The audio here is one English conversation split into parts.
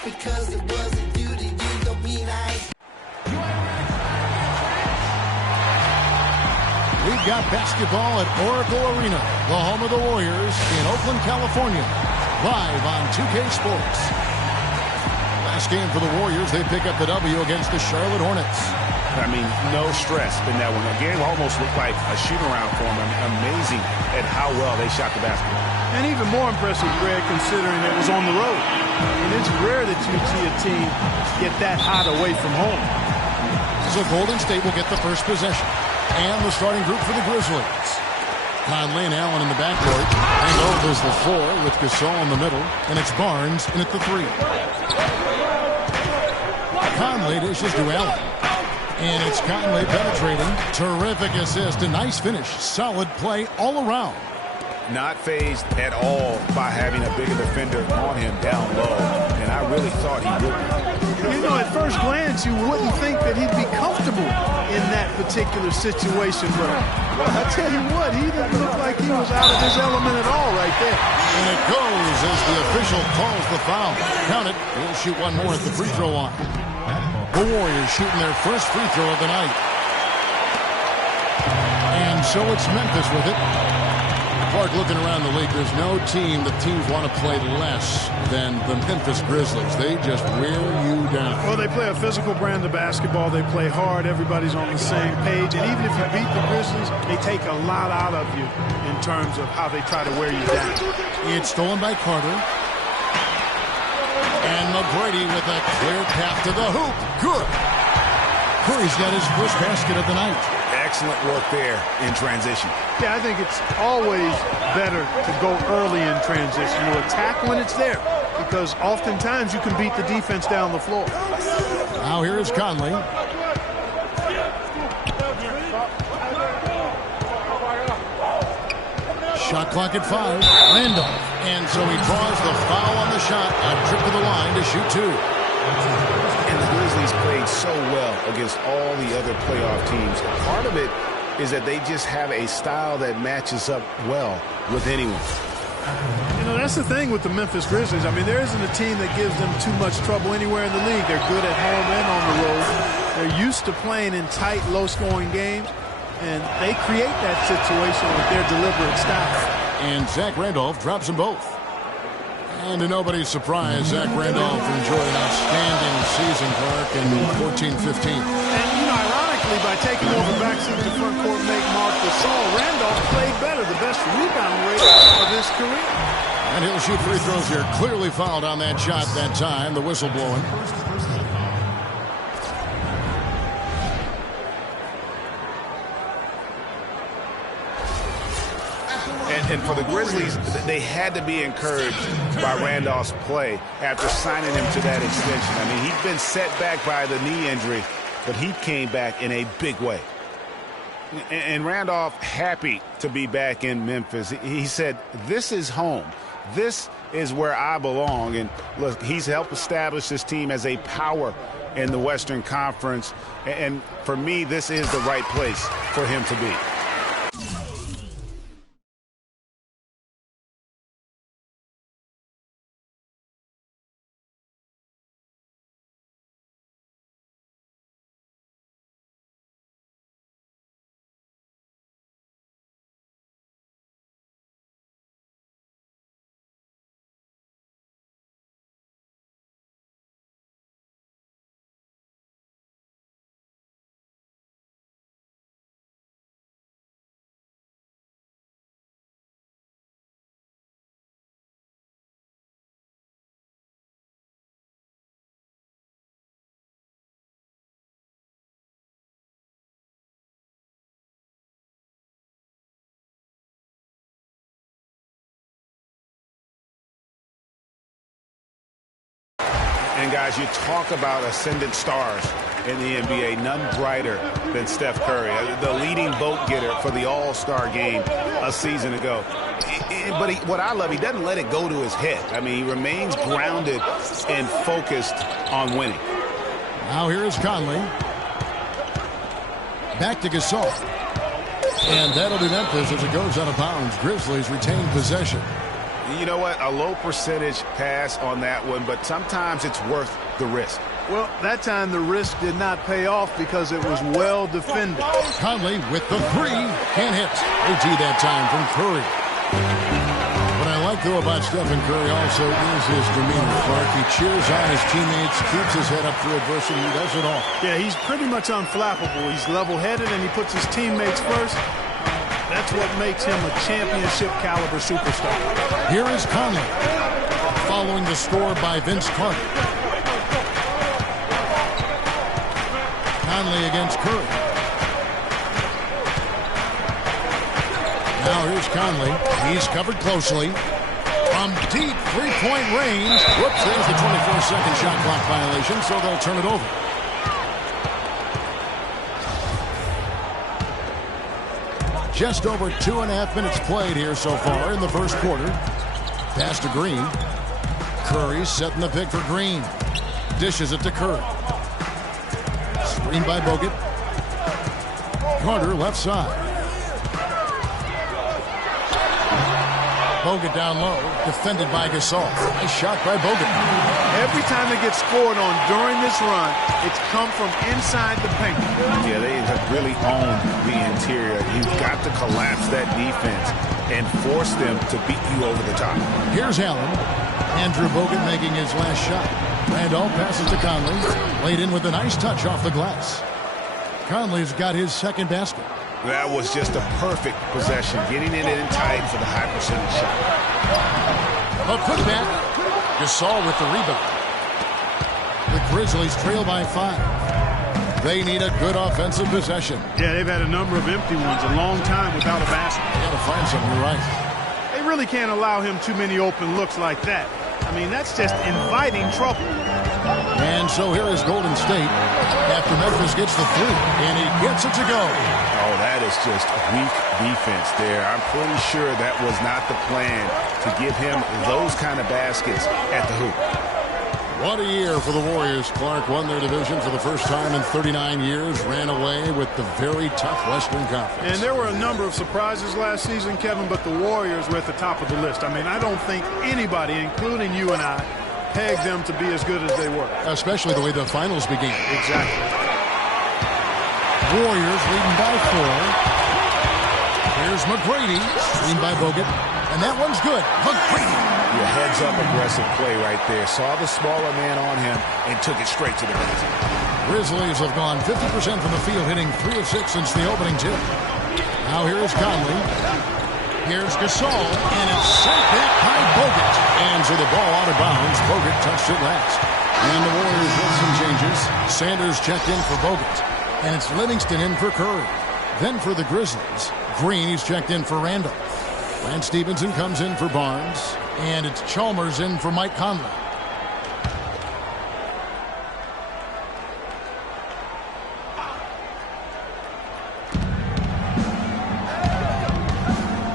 Because it wasn't due to you, don't mean I ain't. We've got basketball at Oracle Arena, the home of the Warriors in Oakland, California. Live on 2K Sports. Last game for the Warriors, they pick up the W against the Charlotte Hornets. I mean, no stress in that one. The game almost looked like a shoot-around for them. Amazing at how well they shot the basketball. And even more impressive, Greg, considering it was on the road. And it's rare that you see a team get that hot away from home. So Golden State will get the first possession. And the starting group for the Grizzlies. Conley and Allen in the backcourt. Randolph is the 4 with Gasol in the middle. And it's Barnes in at the 3. Conley dishes to Allen. And it's Conley penetrating. Terrific assist. A nice finish. Solid play all around. Not fazed at all by having a bigger defender on him down low. And I really thought he would be. You know, at first glance, you wouldn't think that he'd be comfortable in that particular situation. But I tell you what, he didn't look like he was out of his element at all right there. And it goes as the official calls the foul. Count it. He'll shoot one more at the free throw line. The Warriors shooting their first free throw of the night. And so it's Memphis with it. Clark, looking around the league, there's no team that teams want to play less than the Memphis Grizzlies. They just wear you down. Well, they play a physical brand of basketball. They play hard. Everybody's on the same page. And even if you beat the Grizzlies, they take a lot out of you in terms of how they try to wear you down. It's stolen by Carter. And McGrady with a clear path to the hoop. Good. Curry's got his first basket of the night. Excellent work there in transition. Yeah, I think it's always better to go early in transition. You attack when it's there because oftentimes you can beat the defense down the floor. Now here is Conley. Shot clock at 5. Randolph. And so he draws the foul on the shot. A trip to the line to shoot 2. And the Grizzlies played so well against all the other playoff teams. Part of it is that they just have a style that matches up well with anyone. You know, that's the thing with the Memphis Grizzlies. I mean, there isn't a team that gives them too much trouble anywhere in the league. They're good at home and on the road. They're used to playing in tight, low-scoring games, and they create that situation with their deliberate style. And Zach Randolph drops them both. And to nobody's surprise, Zach Randolph enjoyed an outstanding season, Clark, in 14-15. And, you know, ironically, by taking over backseat to front court make Mark Gasol, Randolph played better, the best rebound rate of his career. And he'll shoot free throws here. Clearly fouled on that shot that time. The whistle blowing. And for the Grizzlies, they had to be encouraged by Randolph's play after signing him to that extension. I mean, he'd been set back by the knee injury, but he came back in a big way. And Randolph happy to be back in Memphis. He said, this is home. This is where I belong. And look, he's helped establish this team as a power in the Western Conference. And for me, this is the right place for him to be. And guys, you talk about ascendant stars in the NBA, none brighter than Steph Curry, the leading vote getter for the All-Star game a season ago. But what I love, he doesn't let it go to his head. I mean, he remains grounded and focused on winning. Now here is Conley. Back to Gasol. And that'll be Memphis as it goes out of bounds. Grizzlies retain possession. You know what? A low percentage pass on that one, but sometimes it's worth the risk. Well, that time the risk did not pay off because it was well defended. Conley with the three. Can't hit. OT that time from Curry. What I like, though, about Stephen Curry also is his demeanor, Clark. He cheers on his teammates, keeps his head up through adversity. He does it all. Yeah, he's pretty much unflappable. He's level-headed, and he puts his teammates first. That's what makes him a championship-caliber superstar. Here is Conley, following the score by Vince Carter. Conley against Curry. Now here's Conley. He's covered closely. From deep three-point range. Whoops, there's the 24-second shot clock violation, so they'll turn it over. Just over 2.5 minutes played here so far in the first quarter. Pass to Green. Curry setting the pick for Green. Dishes it to Curry. Screen by Bogut. Carter left side. Bogut down low, defended by Gasol. Nice shot by Bogut. Every time they get scored on during this run, it's come from inside the paint. Yeah, they have really owned the interior. You've got to collapse that defense and force them to beat you over the top. Here's Allen. Andrew Bogut making his last shot. Randolph passes to Conley. Laid in with a nice touch off the glass. Conley's got his second basket. That was just a perfect possession, getting it in tight for the high percentage shot. A putback. Gasol with the rebound. The Grizzlies trail by 5. They need a good offensive possession. Yeah, they've had a number of empty ones, a long time without a basket. They got to find something, you're right. They really can't allow him too many open looks like that. I mean, that's just inviting trouble. And so here is Golden State after Memphis gets the three, and he gets it to go. Oh, that is just weak defense there. I'm pretty sure that was not the plan to give him those kind of baskets at the hoop. What a year for the Warriors. Clark won their division for the first time in 39 years, ran away with the very tough Western Conference. And there were a number of surprises last season, Kevin, but the Warriors were at the top of the list. I mean, I don't think anybody, including you and I, pegged them to be as good as they were. Especially the way the finals began. Exactly. Warriors leading by 4. Here's McGrady, screened by Bogut, and that one's good. McGrady. Your heads-up aggressive play right there. Saw the smaller man on him and took it straight to the basket. Grizzlies have gone 50% from the field, hitting 3 of 6 since the opening tip. Now here's Conley. Here's Gasol, and it's sent back by Bogut. And so the ball out of bounds. Bogut touched it last. And the Warriors with some changes. Sanders checked in for Bogut. And it's Livingston in for Curry. Then for the Grizzlies, Green, he's checked in for Randolph. Lance Stevenson comes in for Barnes. And it's Chalmers in for Mike Conley.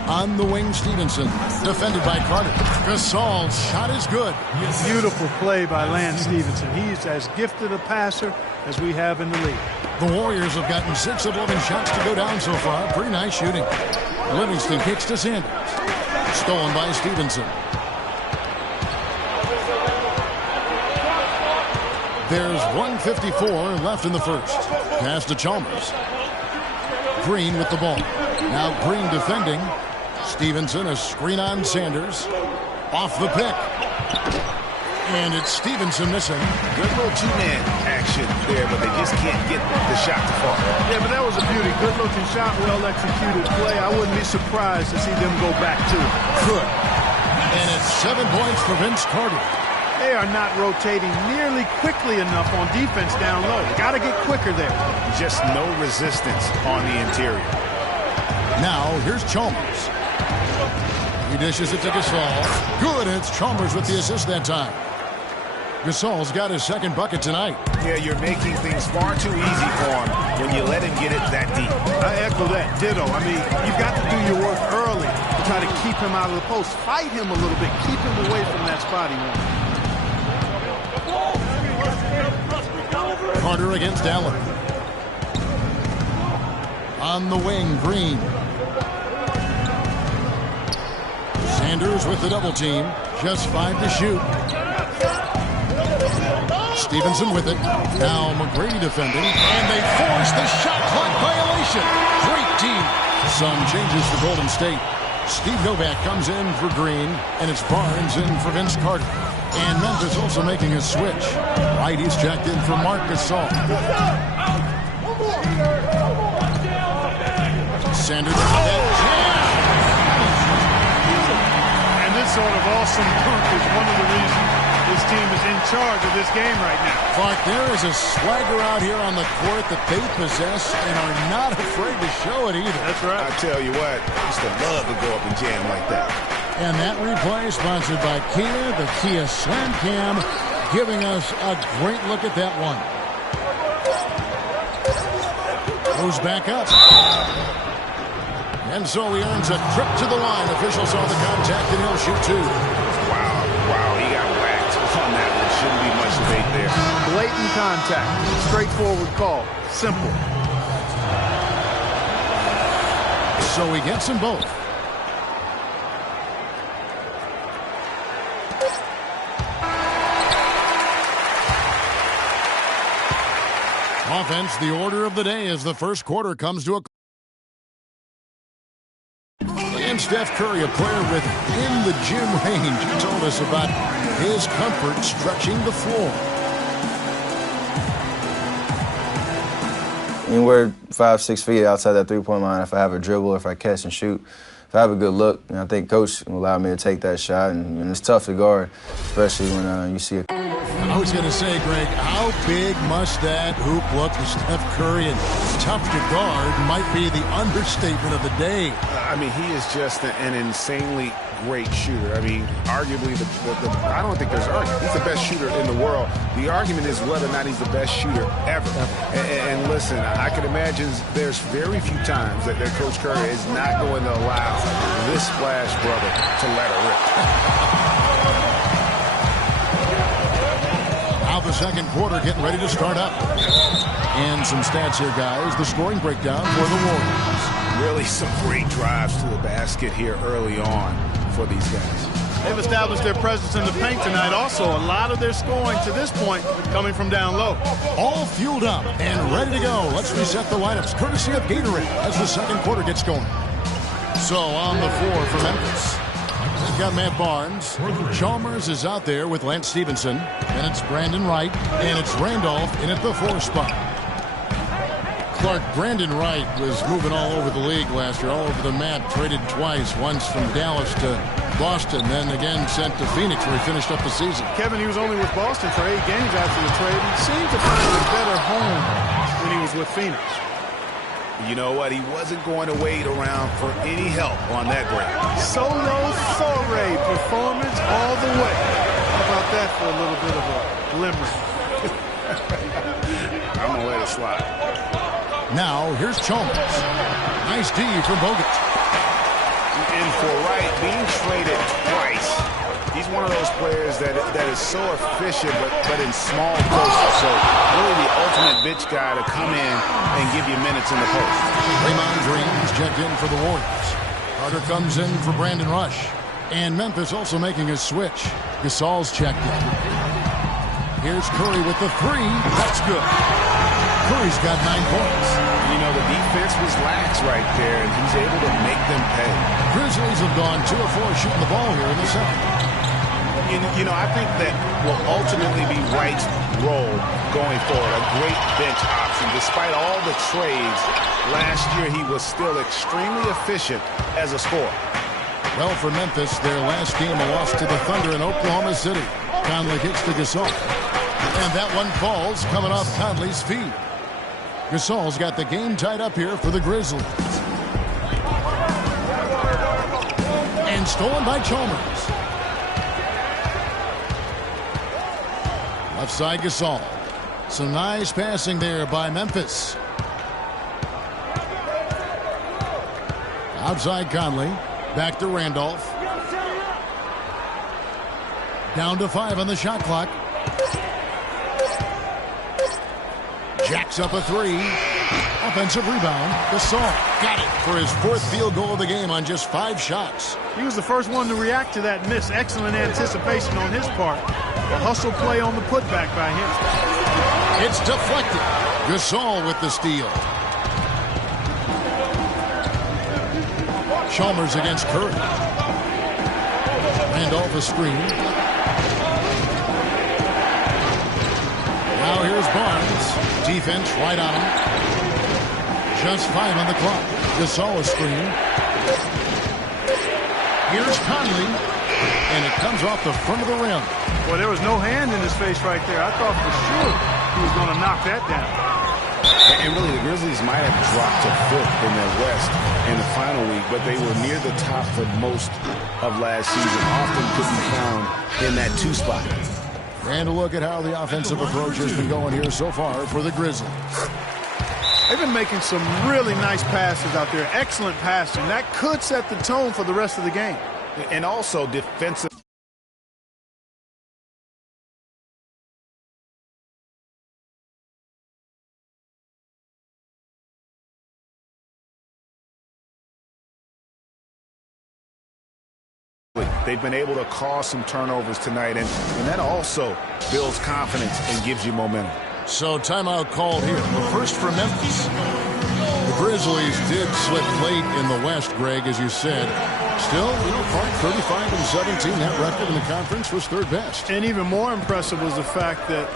On the wing, Stevenson, defended by Carter. Gasol's shot is good. Beautiful play by Lance Stevenson. He's as gifted a passer as we have in the league. The Warriors have gotten 6 of 11 shots to go down so far. Pretty nice shooting. Livingston kicks to Sanders. Stolen by Stevenson. There's 1:54 left in the first. Pass to Chalmers. Green with the ball. Now Green defending. Stevenson, a screen on Sanders. Off the pick. And it's Stevenson missing. Good little two-man action there, but they just can't get the shot to fall. Yeah, but that was a beauty. Good-looking shot, well-executed play. I wouldn't be surprised to see them go back to it. Good. And it's 7 points for Vince Carter. They are not rotating nearly quickly enough on defense down low. Got to get quicker there. Just no resistance on the interior. Now, here's Chalmers. He dishes it to Gasol. Good, and it's Chalmers with the assist that time. Gasol's got his second bucket tonight. Yeah, you're making things far too easy for him when you let him get it that deep. I echo that. Ditto. I mean, you've got to do your work early to try to keep him out of the post. Fight him a little bit. Keep him away from that spot he wants. Carter against Allen. On the wing, Green. Sanders with the double team. Just 5 to shoot. Stevenson with it. Now McGrady defending. And they force the shot clock violation. Great team. Some changes for Golden State. Steve Novak comes in for Green. And it's Barnes in for Vince Carter. And Memphis also making a switch. Whitey's checked in for Marc Gasol. Sanders. And this sort of awesome dunk is one of the reasons this team is in charge of this game right now. Clark, there is a swagger out here on the court that they possess and are not afraid to show it either. That's right. I tell you what, I used to love to go up and jam like that. And that replay sponsored by Kia, the Kia Slam Cam, giving us a great look at that one. Goes back up. And so he earns a trip to the line. Officials saw the contact and he'll shoot 2. Wow, he got whacked on that one. Shouldn't be much debate there. Blatant contact. Straightforward call. Simple. So he gets them both. Offense, the order of the day as the first quarter comes to a and Steph Curry, a player within the gym range. He told us about his comfort stretching the floor. Anywhere 5-6 feet outside that three-point line, if I have a dribble, if I catch and shoot, if I have a good look, and I think Coach will allow me to take that shot, and it's tough to guard, especially when you see a... I was going to say, Greg, how big must that hoop look to Steph Curry? And tough to guard might be the understatement of the day. I mean, he is just an insanely great shooter. I mean, arguably, I don't think there's argument. He's the best shooter in the world. The argument is whether or not he's the best shooter ever. And listen, I can imagine there's very few times that Coach Curry is not going to allow this splash brother to let her rip. Now the second quarter getting ready to start up. And some stats here, guys. The scoring breakdown for the Warriors. Really some great drives to the basket here early on for these guys. They've established their presence in the paint tonight. Also, a lot of their scoring to this point coming from down low. All fueled up and ready to go. Let's reset the lineups courtesy of Gatorade as the second quarter gets going. So on the floor for Memphis, they've got Matt Barnes. Chalmers is out there with Lance Stevenson. And it's Brandon Wright. And it's Randolph in at the 4 spot. Clark, Brandon Wright was moving all over the league last year, all over the map, traded twice, once from Dallas to Boston, then again sent to Phoenix where he finished up the season. Kevin, he was only with Boston for 8 games after the trade. He seemed to find a better home when he was with Phoenix. You know what? He wasn't going to wait around for any help on that break. Solo foray performance all the way. How about that for a little bit of a limerick? I'm going to let it slide. Now, here's Chalmers. Nice D from Bogut. And for Wright, being traded twice, he's one of those players that is so efficient, but in small doses. So really the ultimate bitch guy to come in and give you minutes in the post. Draymond Green's checked in for the Warriors. Carter comes in for Brandon Rush. And Memphis also making a switch. Gasol's checked in. Here's Curry with the 3. That's good. Curry's got 9 points. You know, the defense was lax right there, and he's able to make them pay. Grizzlies have gone 2 of 4 shooting the ball here in the second. You know, I think that will ultimately be Wright's role going forward, a great bench option. Despite all the trades, last year he was still extremely efficient as a scorer. Well, for Memphis, their last game a loss to the Thunder in Oklahoma City. Conley hits to Gasol. And that one falls coming off Conley's feet. Gasol's got the game tied up here for the Grizzlies. And stolen by Chalmers. Left side Gasol. Some nice passing there by Memphis. Outside Conley. Back to Randolph. Down to 5 on the shot clock. Jacks up a 3. Offensive rebound. Gasol got it for his 4th field goal of the game on just 5 shots. He was the first one to react to that miss. Excellent anticipation on his part. The hustle play on the putback by him. It's deflected. Gasol with the steal. Chalmers against Curry. Randolph a screen. Now here's Barnes. Defense right on him. Just 5 on the clock. Gasol a screen. Here's Conley. And it comes off the front of the rim. Well, there was no hand in his face right there. I thought for sure he was going to knock that down. And really, the Grizzlies might have dropped to 5th in the West in the final week, but they were near the top for most of last season. Often could be found in that 2 spot. And a look at how the offensive approach has been going here so far for the Grizzlies. They've been making some really nice passes out there. Excellent passing. That could set the tone for the rest of the game. And also defensive. They've been able to cause some turnovers tonight, and that also builds confidence and gives you momentum. So timeout called here. The first for Memphis. The Grizzlies did slip late in the West, Greg, as you said. Still, Clark, 35-17. That record in the conference was 3rd best. And even more impressive was the fact that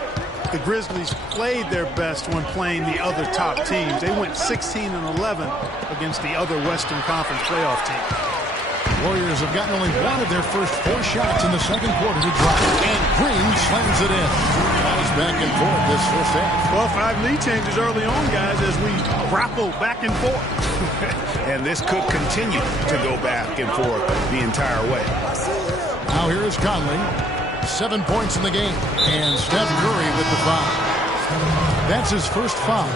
the Grizzlies played their best when playing the other top teams. They went 16-11 against the other Western Conference playoff team. Warriors have gotten only one of their first 4 shots in the second quarter to drop. And Green slams it in. It's back and forth this first half. Well, 5 lead changes early on, guys, as we grapple back and forth. And this could continue to go back and forth the entire way. Now here is Conley. 7 points in the game. And Steph Curry with the foul. That's his first foul.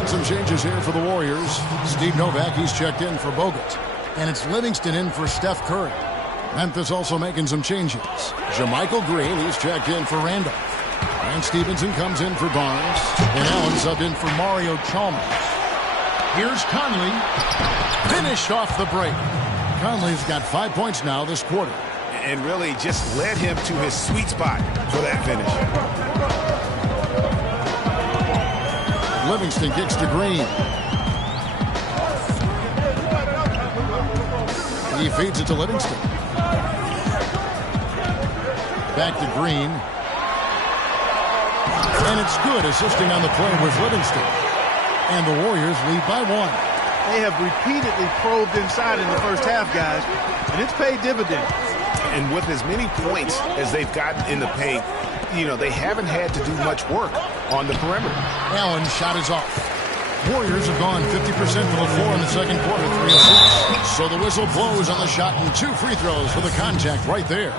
And some changes here for the Warriors. Steve Novak, he's checked in for Bogut. And it's Livingston in for Steph Curry. Memphis also making some changes. Jermichael Green, he's checked in for Randolph. And Stevenson comes in for Barnes. And Allen subbed in for Mario Chalmers. Here's Conley. Finished off the break. Conley's got 5 points now this quarter. And really just led him to his sweet spot for that finish. Livingston kicks to Green. He feeds it to Livingston. Back to Green. And it's good. Assisting on the play was Livingston. And the Warriors lead by 1. They have repeatedly probed inside in the first half, guys, and it's paid dividends. And with as many points as they've gotten in the paint, they haven't had to do much work on the perimeter. Allen shot is off. Warriors have gone 50% from the floor in the second quarter, 3 of 6. So the whistle blows on the shot and 2 free throws for the contact right there.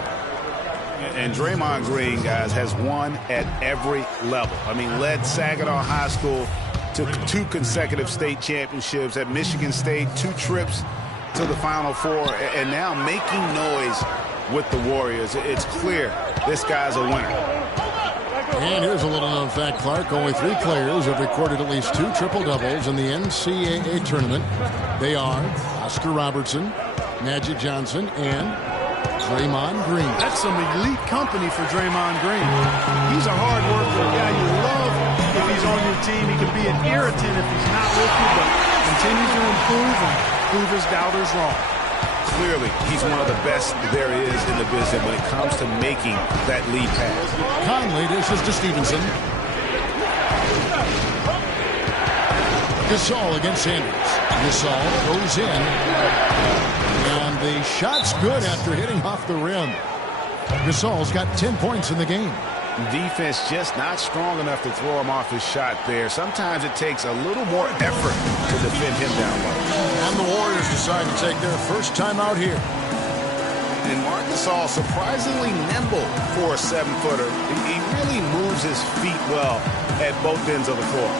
And Draymond Green, guys, has won at every level. I mean, led Saginaw High School to 2 consecutive state championships at Michigan State, 2 trips to the Final Four, and now making noise with the Warriors. It's clear this guy's a winner. And here's a little-known fact, Clark. Only 3 players have recorded at least 2 triple-doubles in the NCAA tournament. They are Oscar Robertson, Magic Johnson, and Draymond Green. That's some elite company for Draymond Green. He's a hard worker, a guy you love if he's on your team. He can be an irritant if he's not with you, but continue to improve and prove his doubters wrong. Clearly, he's one of the best there is in the business when it comes to making that lead pass. Conley dishes to Stevenson. Gasol against Sanders. Gasol goes in. And the shot's good after hitting off the rim. Gasol's got 10 points in the game. Defense just not strong enough to throw him off his shot there. Sometimes it takes a little more effort to defend him down low. And the Warriors decide to take their first time out here. And Marcus All surprisingly nimble for a 7-footer. He really moves his feet well at both ends of the floor.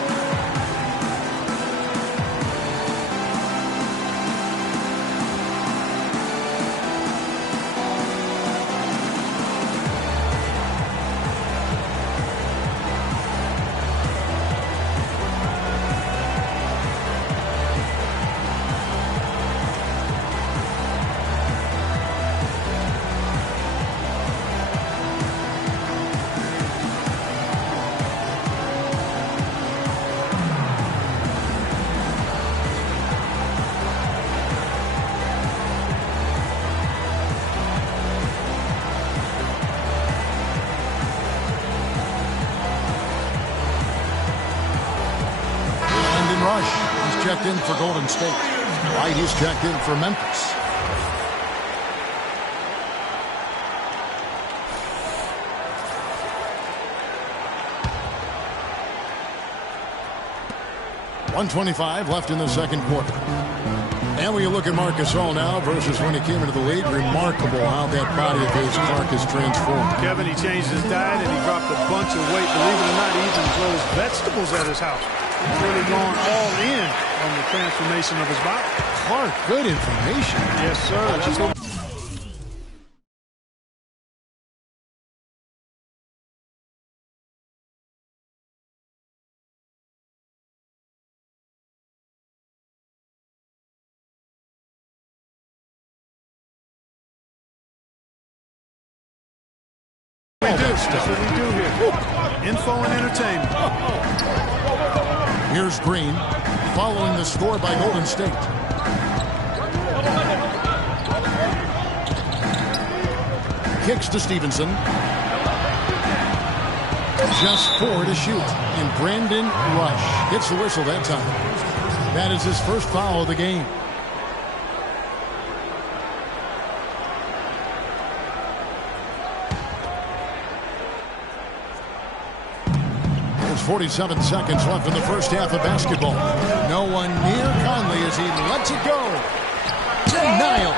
Rush, he's checked in for Golden State. White, he's checked in for Memphis. .125 left in the second quarter. And when you look at Marcus All now versus when he came into the league, remarkable how that body of his Clark has transformed. Kevin, he changed his diet and he dropped a bunch of weight. Believe it or not, he even grows vegetables at his house. He's really gone all in on the transformation of his body. Clark, good information. Yes, sir. That's what that's what we do here. Info and entertainment. Here's Green, following the score by Golden State. Kicks to Stevenson. Just 4 to shoot. And Brandon Rush hits the whistle that time. That is his first foul of the game. There's 47 seconds left in the first half of basketball. No one near Conley as he lets it go. Denial.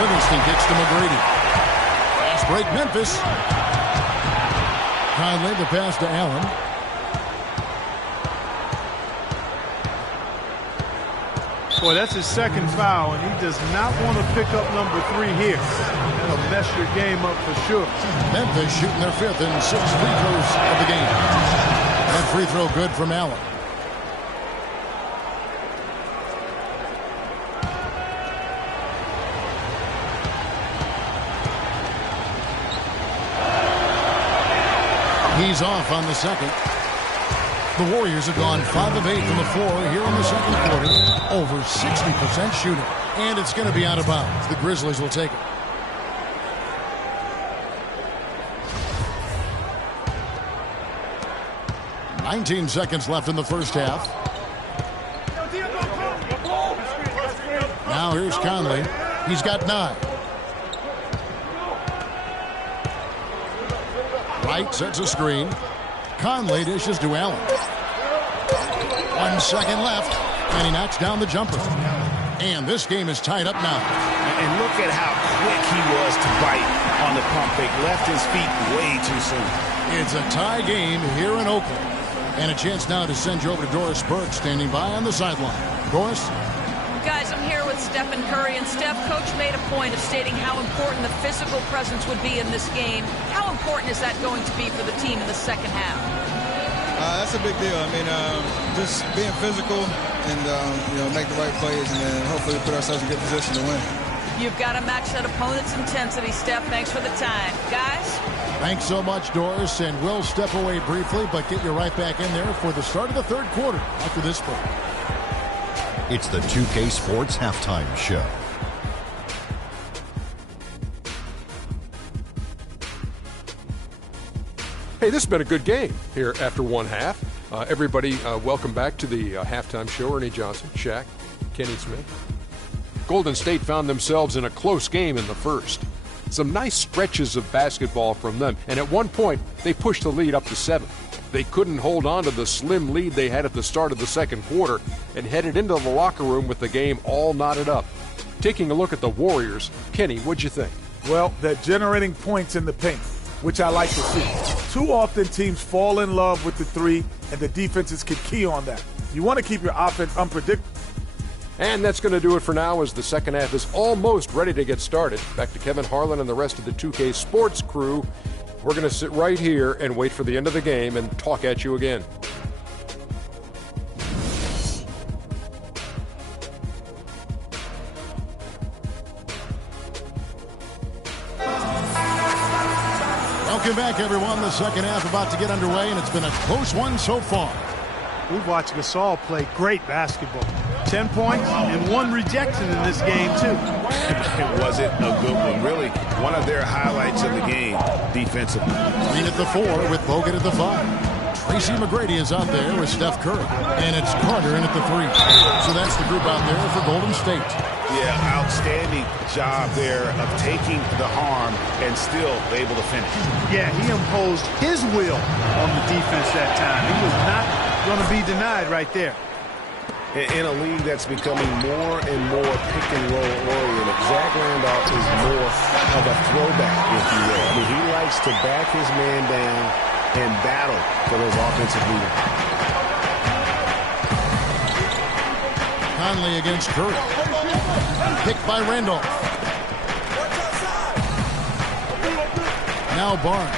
Livingston kicks to McGrady. Fast break Memphis. Conley the pass to Allen. Boy, that's his second foul, and he does not want to pick up number 3 here. That'll mess your game up for sure. Memphis shooting their 5th and 6th free throws of the game. That free throw good from Allen. He's off on the second. The Warriors have gone 5 of 8 from the floor here in the second quarter. Over 60% shooting. And it's going to be out of bounds. The Grizzlies will take it. $19 seconds left in the first half. Now here's Conley. He's got 9. Wright sets a screen. Conley dishes to Allen. 1 second left, and he knocks down the jumper. And this game is tied up now. And look at how quick he was to bite on the pump fake. Left his feet way too soon. It's a tie game here in Oakland. And a chance now to send you over to Doris Burke, standing by on the sideline. Doris? Guys, I'm here with Stephen Curry, and Steph, Coach made a point of stating how important the physical presence would be in this game. How important is that going to be for the team in the second half? That's a big deal. I mean, just being physical and, make the right plays and then hopefully put ourselves in a good position to win. You've got to match that opponent's intensity, Steph. Thanks for the time. Guys? Thanks so much, Doris, and we'll step away briefly, but get you right back in there for the start of the third quarter after this break. It's the 2K Sports Halftime Show. Hey, this has been a good game here after one half. Everybody, welcome back to the halftime show. Ernie Johnson, Shaq, Kenny Smith. Golden State found themselves in a close game in the first. Some nice stretches of basketball from them, and at one point, they pushed the lead up to 7. They couldn't hold on to the slim lead they had at the start of the second quarter and headed into the locker room with the game all knotted up. Taking a look at the Warriors, Kenny, what'd you think? Well, they're generating points in the paint, which I like to see. Too often teams fall in love with the three, and the defenses can key on that. You want to keep your offense unpredictable. And that's going to do it for now as the second half is almost ready to get started. Back to Kevin Harlan and the rest of the 2K Sports crew. We're going to sit right here and wait for the end of the game and talk at you again. Welcome back, everyone. The second half about to get underway, and it's been a close one so far. We've watched Gasol play great basketball. 10 points and 1 rejection in this game, too. It wasn't a good one. Really, one of their highlights of the game defensively. Green at the 4 with Bogut at the 5. Tracy McGrady is out there with Steph Curry. And it's Carter in at the 3. So that's the group out there for Golden State. Yeah, outstanding job there of taking the harm and still able to finish. Yeah, he imposed his will on the defense that time. He was not going to be denied right there. In a league that's becoming more and more pick-and-roll oriented, Zach Randolph is more of a throwback, if you will. I mean, he likes to back his man down and battle for those offensive leaders. Conley against Curry. Picked by Randolph. Now Barnes.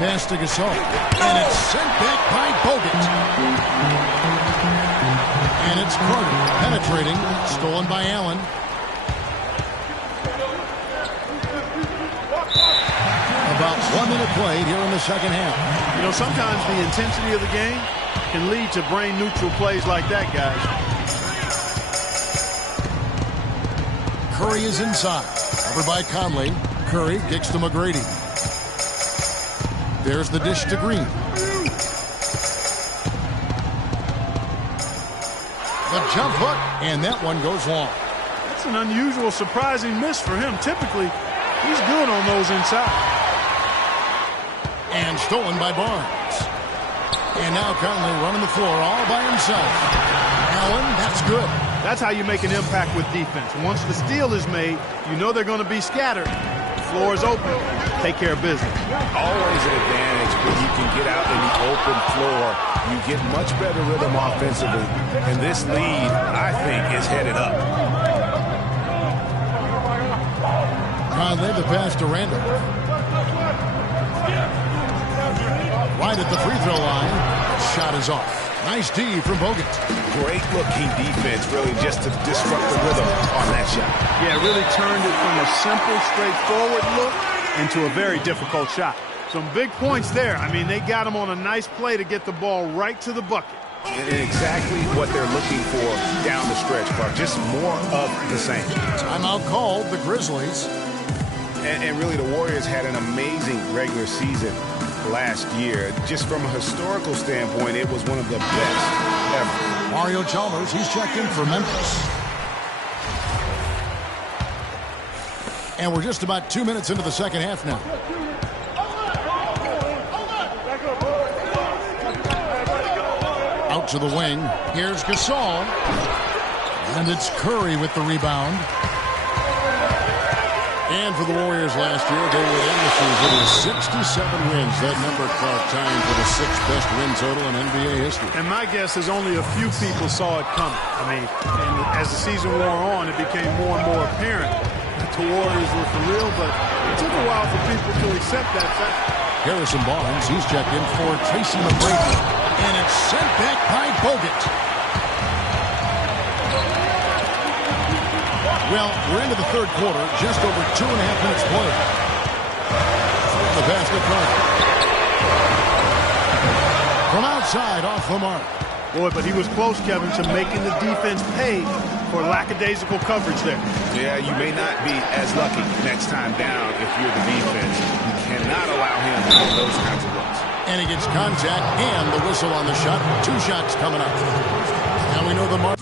Pass to Gasol. And it's sent back by Bogut. And it's Carter penetrating. Stolen by Allen. About 1 minute played here in the second half. You know, sometimes the intensity of the game can lead to brain-neutral plays like that, guys. Curry is inside. Covered by Conley. Curry kicks to McGrady. There's the dish to Green. The jump hook, and that one goes long. That's an unusual, surprising miss for him. Typically, he's good on those inside. And stolen by Barnes. And now Conley running the floor all by himself. Allen, that's good. That's how you make an impact with defense. Once the steal is made, you know they're going to be scattered. The floor is open. Take care of business. Always an advantage when you can get out in the open floor. You get much better rhythm offensively. And this lead, I think, is headed up. Conley, the pass to Randall. Right at the free throw line. Shot is off. Nice D from Bogut. Great looking defense, really, just to disrupt the rhythm on that shot. Yeah, really turned it from a simple, straightforward look into a very difficult shot. Some big points there. I mean, they got him on a nice play to get the ball right to the bucket. And exactly what they're looking for down the stretch, Clark. Just more of the same. Timeout called, the Grizzlies. And really, the Warriors had an amazing regular season last year. Just from a historical standpoint, it was one of the best ever. Mario Chalmers, he's checked in for Memphis. And we're just about 2 minutes into the second half now. Out to the wing. Here's Gasol. And it's Curry with the rebound. And for the Warriors last year, they would end the season with 67 wins. That number, Clark, tying for the 6th best win total in NBA history. And my guess is only a few people saw it coming. I mean, and as the season wore on, it became more and more apparent that the Warriors were for real, but it took a while for people to accept that fact. Harrison Barnes, he's checked in for Tracy McGrady. And it's sent back by Bogut. Well, we're into the third quarter, just over 2.5 minutes played. The basket front. From outside, off the mark. Boy, but he was close, Kevin, to making the defense pay for lackadaisical coverage there. Yeah, you may not be as lucky next time down if you're the defense. You cannot allow him to get those kinds of looks. And he gets contact and the whistle on the shot. 2 shots coming up. Now we know the mark.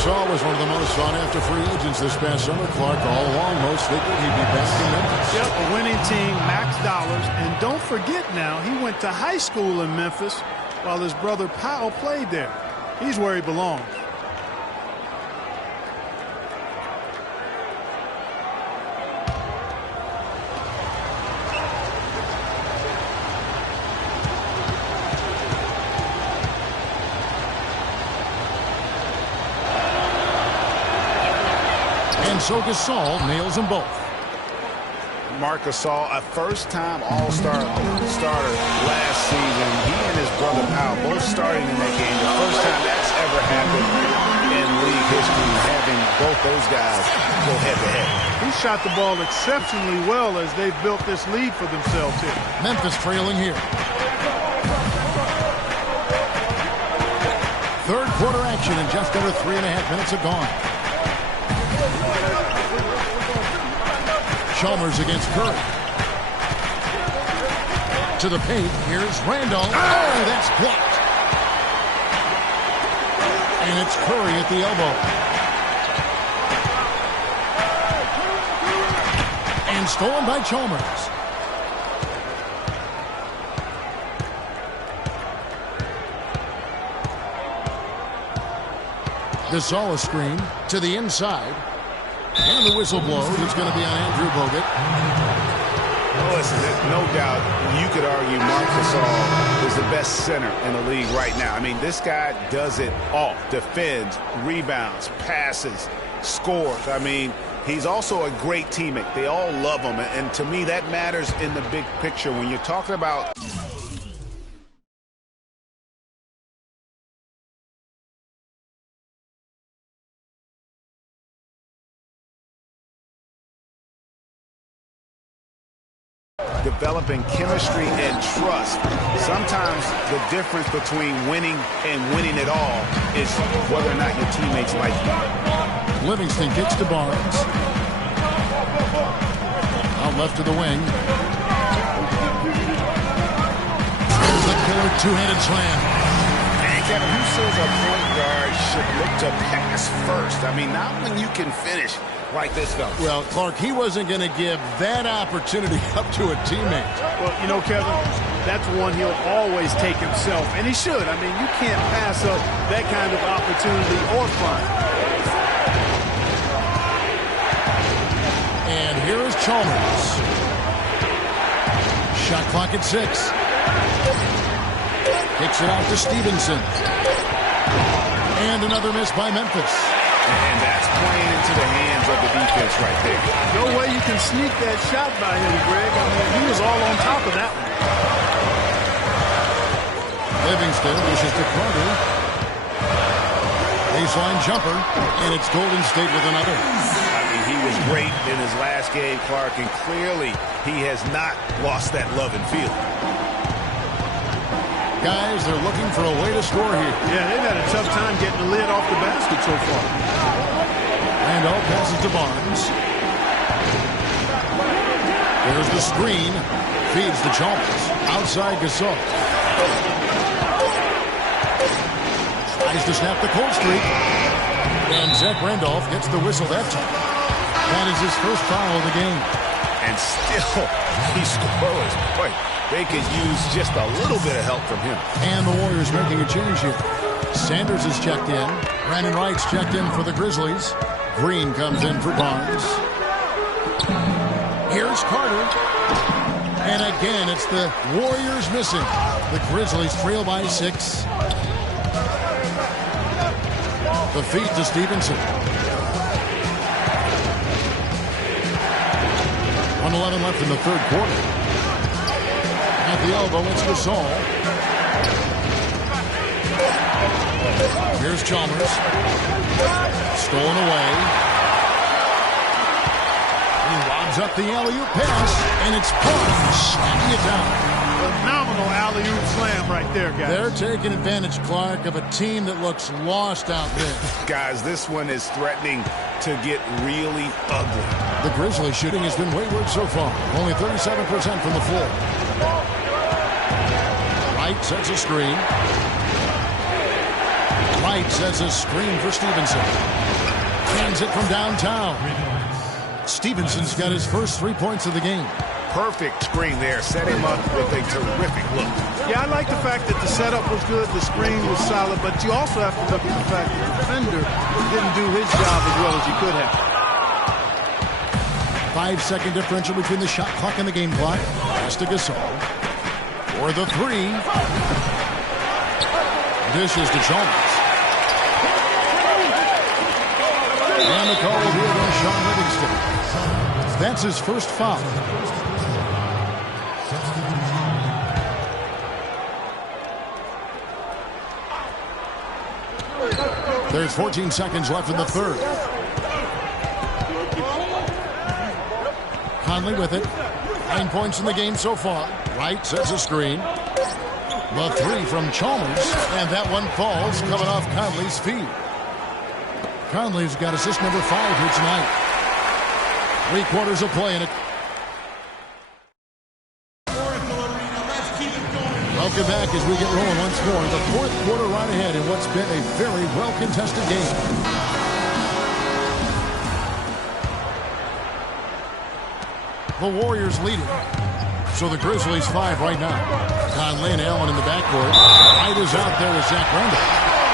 Gasol was one of the most sought-after free agents this past summer. Clark, all along, most figured he'd be back in Memphis. Yep, a winning team, max dollars. And don't forget now, he went to high school in Memphis while his brother Powell played there. He's where he belongs. So Gasol nails them both. Marc Gasol, a first-time All-Star starter last season. He and his brother Powell both starting in that game. The first time that's ever happened in league history, having both those guys go head-to-head. He shot the ball exceptionally well as they've built this lead for themselves here. Memphis trailing here. Third quarter action and just under 3.5 minutes have gone. Chalmers against Curry. To the paint. Here's Randall. Oh, that's blocked. And it's Curry at the elbow. And stolen by Chalmers. Gasol screen to the inside. And the whistle blows. It's going to be on Andrew Bogut. Well, listen, there's no doubt you could argue Marc Gasol is the best center in the league right now. I mean, this guy does it all. Defends, rebounds, passes, scores. I mean, he's also a great teammate. They all love him. And to me, that matters in the big picture when you're talking about... developing chemistry and trust. Sometimes the difference between winning and winning it all is whether or not your teammates like you. Livingston gets to Barnes. Out left to the wing. There's a killer two-handed slam. And Kevin, who says a point guard should look to pass first? I mean, not when you can finish like this fella. Well, Clark, he wasn't going to give that opportunity up to a teammate. Well, you know, Kevin, that's one he'll always take himself, and he should. I mean, you can't pass up that kind of opportunity or fun. And here is Chalmers. Shot clock at 6. Kicks it out to Stevenson. And another miss by Memphis. And that's playing into the hands of the defense right there. No way you can sneak that shot by him, Greg. I mean, he was all on top of that one. Livingston pushes to Carter. Baseline jumper, and it's Golden State with another. I mean, he was great in his last game, Clark, and clearly he has not lost that love and feeling. Guys, they're looking for a way to score here. Yeah, they've had a tough time getting the lid off the basket so far. Randall passes to Barnes. There's the screen. Feeds to Chalmers. Outside Gasol. Tries to snap the cold streak. And Zach Randolph gets the whistle that time. That is his first foul of the game. And still, he scores. Boy, they could use just a little bit of help from him. And the Warriors making a change here. Sanders is checked in. Brandon Wright's checked in for the Grizzlies. Green comes in for Barnes. Here's Carter. And again, it's the Warriors missing. The Grizzlies trail by 6. The feed to Stevenson. 1:11 left in the third quarter. At the elbow, it's Gasol. Here's Chalmers. Stolen away. He lobs up the alley-oop pass, and it's Barnes slamming it down. Phenomenal alley-oop slam right there, guys. They're taking advantage, Clark, of a team that looks lost out there. Guys, this one is threatening to get really ugly. The Grizzlies shooting has been wayward so far. Only 37% from the floor. Wright sets a screen. Wright sets a screen for Stevenson. Hands it from downtown. Stevenson's got his first 3 points of the game. Perfect screen there. Set him up with a terrific look. Yeah, I like the fact that the setup was good, the screen was solid, but you also have to look at the fact that the defender didn't do his job as well as he could have. 5-second differential between the shot clock and the game clock. Pass to Gasol. For the three. Dishes to Chalmers. And the call will be against Sean Livingston. That's his first foul. There's 14 seconds left in the third. Conley with it. 9 points in the game so far. Wright sets a screen. The three from Chalmers. And that one falls coming off Conley's feet. Conley's got assist number 5 here tonight. 3 quarters of play in it. Welcome back as we get rolling once more. The fourth quarter right ahead in what's been a very well-contested game. The Warriors leading. So the Grizzlies 5 right now. Conley and Allen in the backcourt. Wright is out there with Zach Randolph.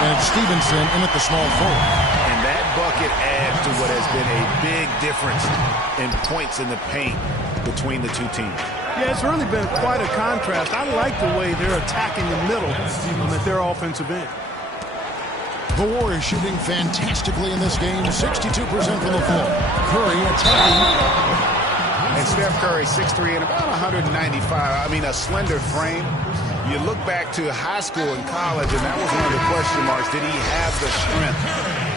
And Stevenson in at the small forward. And that bucket adds to what has been a big difference in points in the paint between the two teams. Yeah, it's really been quite a contrast. I like the way they're attacking the middle at their offensive end. The Warriors shooting fantastically in this game. 62% from the floor. Curry attacking. And Steph Curry, 6'3" and about 195. I mean, a slender frame. You look back to high school and college, and that was one of the question marks. Did he have the strength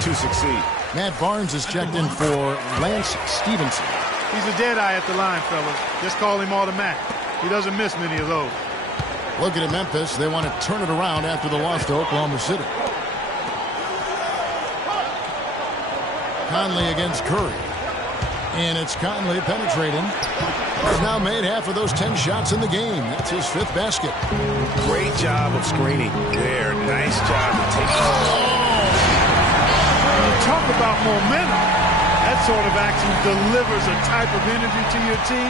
to succeed? Matt Barnes is checked in for Lance Stevenson. He's a dead eye at the line, fellas. Just call him automatic. He doesn't miss many of those. Looking at Memphis, they want to turn it around after the loss to Oklahoma City. Conley against Curry. And it's Conley penetrating. He's now made half of those 10 shots in the game. That's his 5th basket. Great job of screening there. Nice job of taking Talk about momentum. That sort of action delivers a type of energy to your team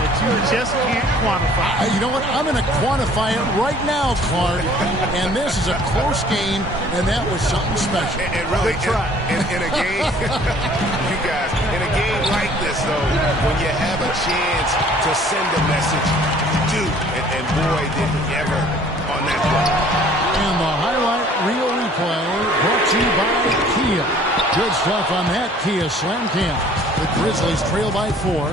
that you just can't quantify. You know what? I'm going to quantify it right now, Clark. And this is a close game, and that was something special. And really, in a game, you guys, in a game like this, though, when you have a chance to send a message, you do. And boy, did he ever on that play. And the highlight reel replay brought to you by Kia. Good stuff on that Kia Slam Cam. The Grizzlies trail by 4.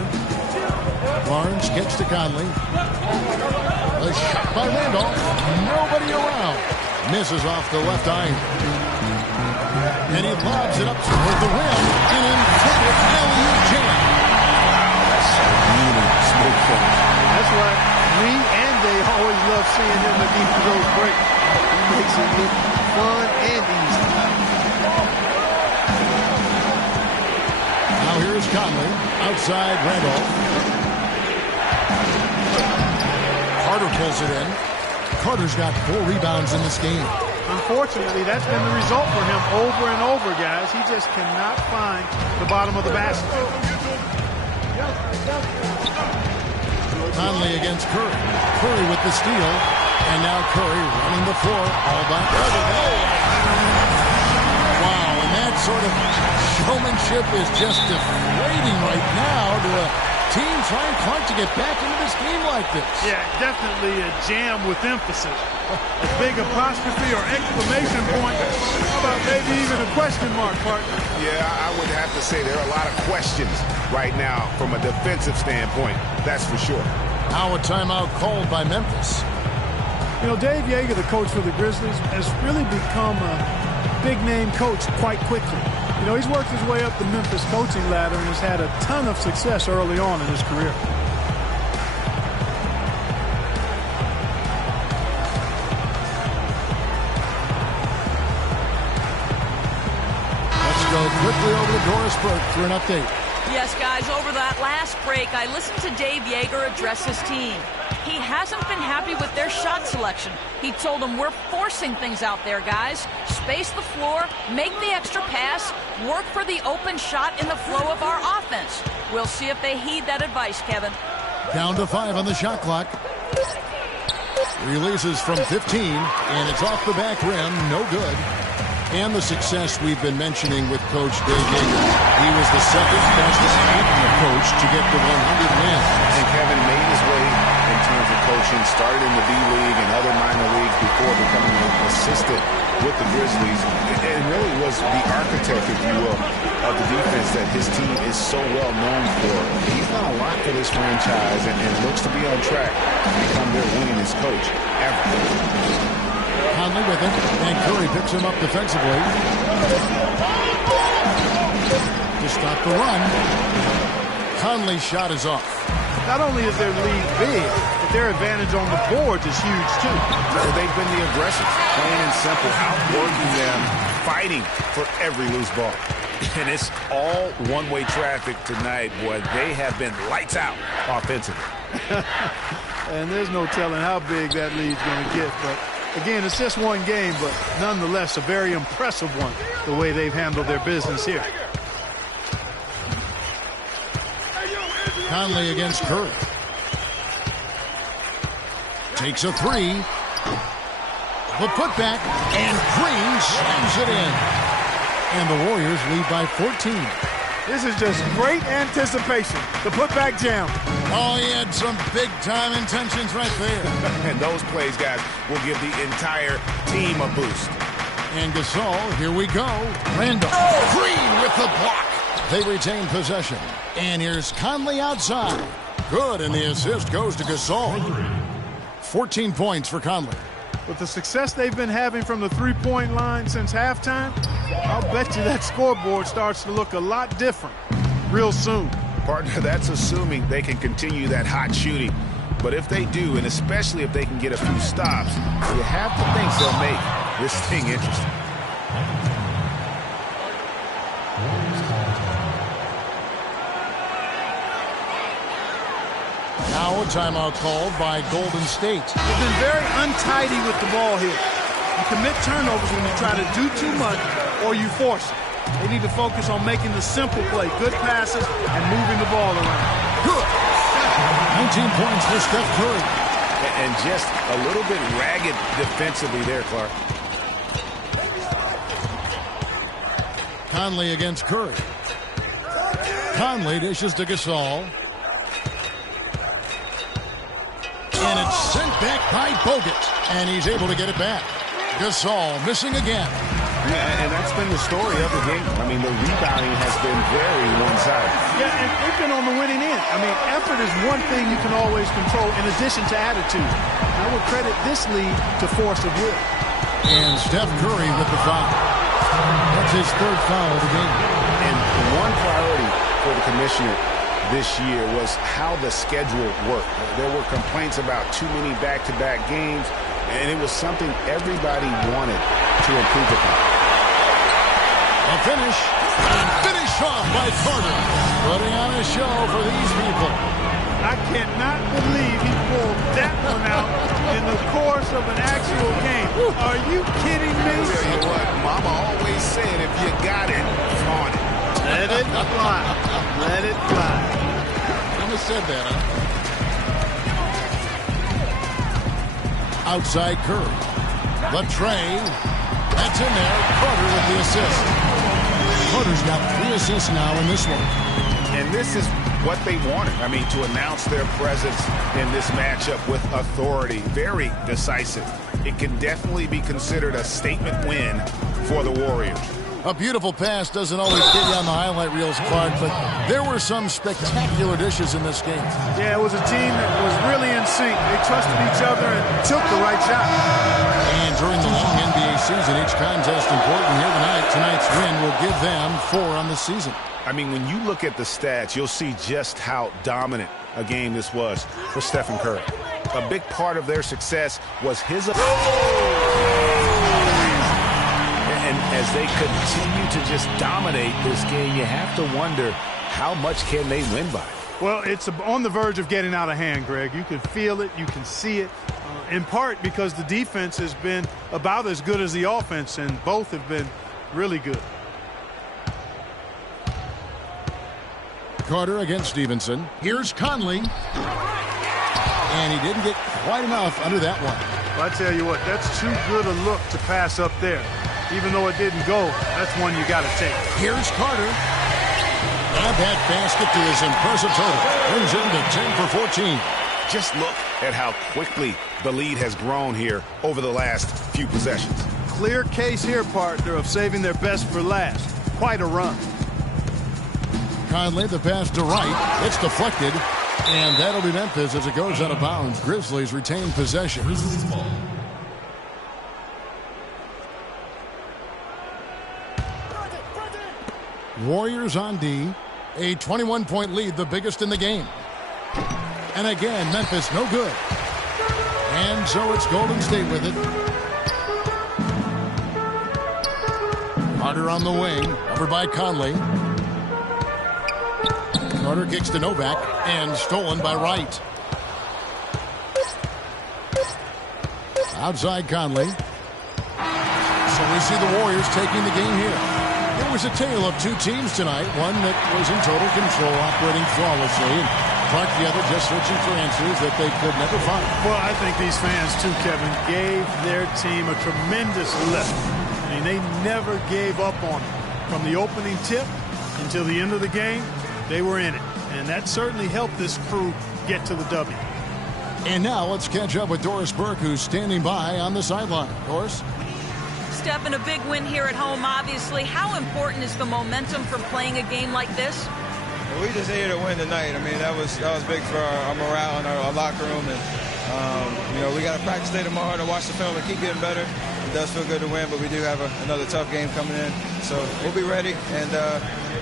Barnes gets to Conley. A shot by Randolph. Nobody around. Misses off the left iron. And he lobs it up toward the rim. An intended alley-oop jam. That's why we and they always love seeing him at these those breaks. He makes it look fun and easy. Now here's Conley. Outside Randolph. Carter pulls it in. Carter's got 4 rebounds in this game. Unfortunately, that's been the result for him over and over, guys. He just cannot find the bottom of the basket. Conley against Curry. Curry with the steal. And now Curry running the floor all by Wow, and that sort of showmanship is just deflating right now to a team trying, Clark, to get back into this game like this. Yeah, definitely a jam with emphasis. A big apostrophe or exclamation point. How about maybe even a question mark, partner? Yeah, I would have to say there are a lot of questions right now from a defensive standpoint. That's for sure. Now a timeout called by Memphis. You know, Dave Yeager, the coach for the Grizzlies, has really become a big-name coach quite quickly. You know, he's worked his way up the Memphis coaching ladder and has had a ton of success early on in his career. Let's go quickly over to Doris Burke for an update. Yes, guys, over that last break, I listened to Dave Yeager address his team. He hasn't been happy with their shot selection. He told them, we're forcing things out there, guys. Space the floor, make the extra pass, work for the open shot in the flow of our offense. We'll see if they heed that advice, Kevin. Down to 5 on the shot clock. Releases from 15, and it's off the back rim. No good. And the success we've been mentioning with Coach Dave Yeager. He was the second fastest active coach to get to 100 wins. And Kevin made his way in terms of coaching, started in the B-League and other minor leagues before becoming an assistant with the Grizzlies. And really was the architect, if you will, of the defense that his team is so well known for. He's done a lot for this franchise and looks to be on track to become their winningest coach ever. Conley with it, and Curry picks him up defensively to stop the run. Conley's shot is off. Not only is their lead big, but their advantage on the boards is huge, too. They've been the aggressors, plain and simple, outworking them, fighting for every loose ball. And it's all one-way traffic tonight, boy. They have been lights out offensively. And there's no telling how big that lead's going to get, but again, it's just one game, but nonetheless a very impressive one, the way they've handled their business here. Conley against Curry. Takes a three. The putback, and Green slams it in. And the Warriors lead by 14. This is just great anticipation. The putback jam. Oh, he had some big-time intentions right there. And those plays, guys, will give the entire team a boost. And Gasol, here we go. Randall. Green with the block. They retain possession. And here's Conley outside. Good, and the assist goes to Gasol. 14 points for Conley. With the success they've been having from the three-point line since halftime, I'll bet you that scoreboard starts to look a lot different real soon. Partner, that's assuming they can continue that hot shooting. But if they do, and especially if they can get a few stops, you have to think they'll make this thing interesting. Now a timeout called by Golden State. They've been very untidy with the ball here. You commit turnovers when you try to do too much or you force it. They need to focus on making the simple play, good passes, and moving the ball around. Good. 19 points for Steph Curry. And just a little bit ragged defensively there, Clark. Conley against Curry. Conley dishes to Gasol. And it's sent back by Bogut. And he's able to get it back. Gasol missing again. Yeah, and that's been the story of the game. I mean, the rebounding has been very one-sided. Yeah, and they've been on the winning end. I mean, effort is one thing you can always control in addition to attitude. I would credit this lead to force of will. And Steph Curry with the foul. That's his third foul of the game. And one priority for the commissioner this year was how the schedule worked. There were complaints about too many back-to-back games, and it was something everybody wanted to improve upon. A finish. Finish off by Carter. Putting on a show for these people. I cannot believe he pulled that one out in the course of an actual game. Are you kidding me? I'll tell you what, Mama always said, if you got it, flaunt it. Let it fly. Let it fly. Mama said that, huh? Outside Curry. The tray. That's in there. Carter with the assist. Carter's got 3 assists now in this one. And this is what they wanted. I mean, to announce their presence in this matchup with authority. Very decisive. It can definitely be considered a statement win for the Warriors. A beautiful pass doesn't always get you on the highlight reels, Clark, but there were some spectacular dishes in this game. Yeah, it was a team that was really in sync. They trusted each other and took the right shot. And during the long NBA season, each contest important here tonight. Tonight's win will give them 4 on the season. I mean, when you look at the stats, you'll see just how dominant a game this was for Stephen Curry. A big part of their success was his... And as they continue to just dominate this game, you have to wonder, how much can they win by? Well, it's on the verge of getting out of hand, Greg. You can feel it. You can see it. In part because the defense has been about as good as the offense, and both have been really good. Carter against Stevenson. Here's Conley. And he didn't get quite enough under that one. Well, I tell you what, that's too good a look to pass up there. Even though it didn't go, that's one you got to take. Here's Carter. And that basket to his impressive total brings him to 10 for 14. Just look at how quickly the lead has grown here over the last few possessions. Clear case here, partner, of saving their best for last. Quite a run. Conley, the pass to right. It's deflected. And that'll be Memphis as it goes out of bounds. Grizzlies retain possession. Grizzlies ball. Warriors on D. A 21-point lead, the biggest in the game. And again, Memphis no good. And so it's Golden State with it. Carter on the wing, over by Conley. Carter kicks to Novak, and stolen by Wright. Outside Conley. So we see the Warriors taking the game here. It was a tale of two teams tonight, one that was in total control, operating flawlessly, and Clark the other just searching for answers that they could never find. Well, I think these fans, too, Kevin, gave their team a tremendous lift. I mean, they never gave up on it. From the opening tip until the end of the game, they were in it. And that certainly helped this crew get to the W. And now let's catch up with Doris Burke, who's standing by on the sideline. Doris? Stephen, a big win here at home, obviously. How important is the momentum from playing a game like this? Well, we just needed to win tonight. I mean, that was big for our morale and our locker room. And, you know, we got to practice today tomorrow to watch the film and keep getting better. It does feel good to win, but we do have another tough game coming in. So we'll be ready and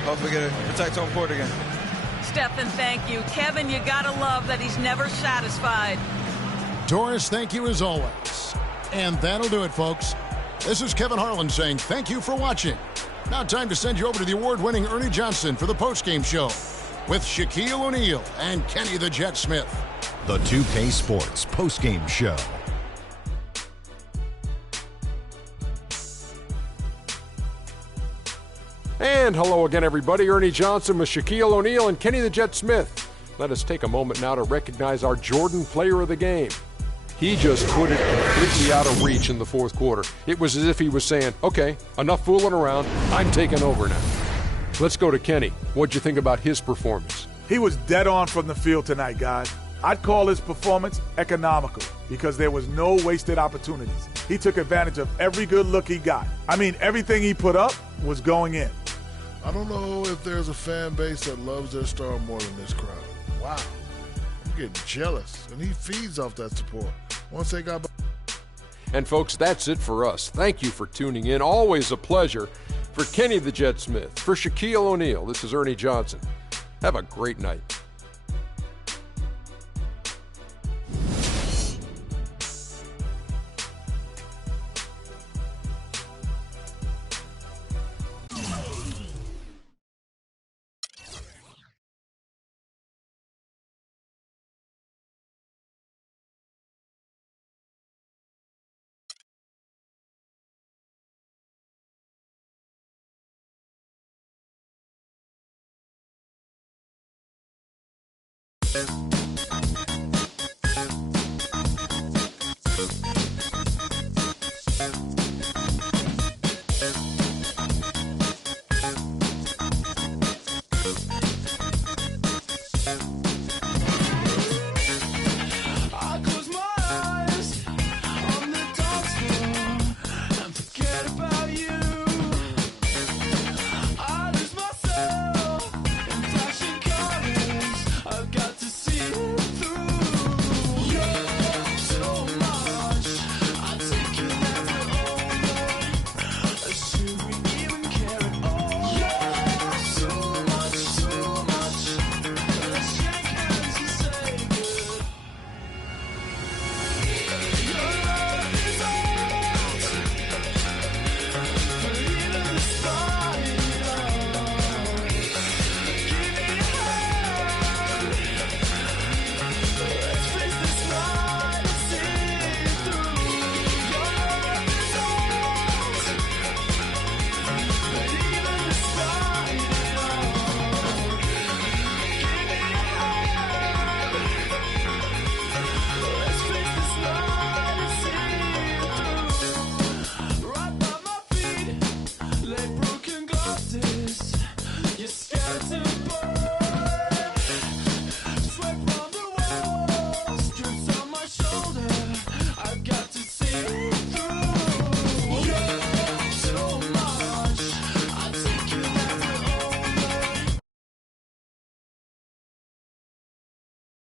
hopefully get to protect home court again. Stephen, thank you. Kevin, you got to love that he's never satisfied. Doris, thank you as always. And that'll do it, folks. This is Kevin Harlan saying thank you for watching. Now time to send you over to the award-winning Ernie Johnson for the postgame show with Shaquille O'Neal and Kenny the Jet Smith. The 2K Sports postgame show. And hello again, everybody. Ernie Johnson with Shaquille O'Neal and Kenny the Jet Smith. Let us take a moment now to recognize our Jordan Player of the Game. He just put it completely out of reach in the fourth quarter. It was as if he was saying, okay, enough fooling around. I'm taking over now. Let's go to Kenny. What'd you think about his performance? He was dead on from the field tonight, guys. I'd call his performance economical because there was no wasted opportunities. He took advantage of every good look he got. I mean, everything he put up was going in. I don't know if there's a fan base that loves their star more than this crowd. Wow. I'm getting jealous, and he feeds off that support. Once they got... And folks, that's it for us. Thank you for tuning in. Always a pleasure. For Kenny the Jet Smith, for Shaquille O'Neal, this is Ernie Johnson. Have a great night. And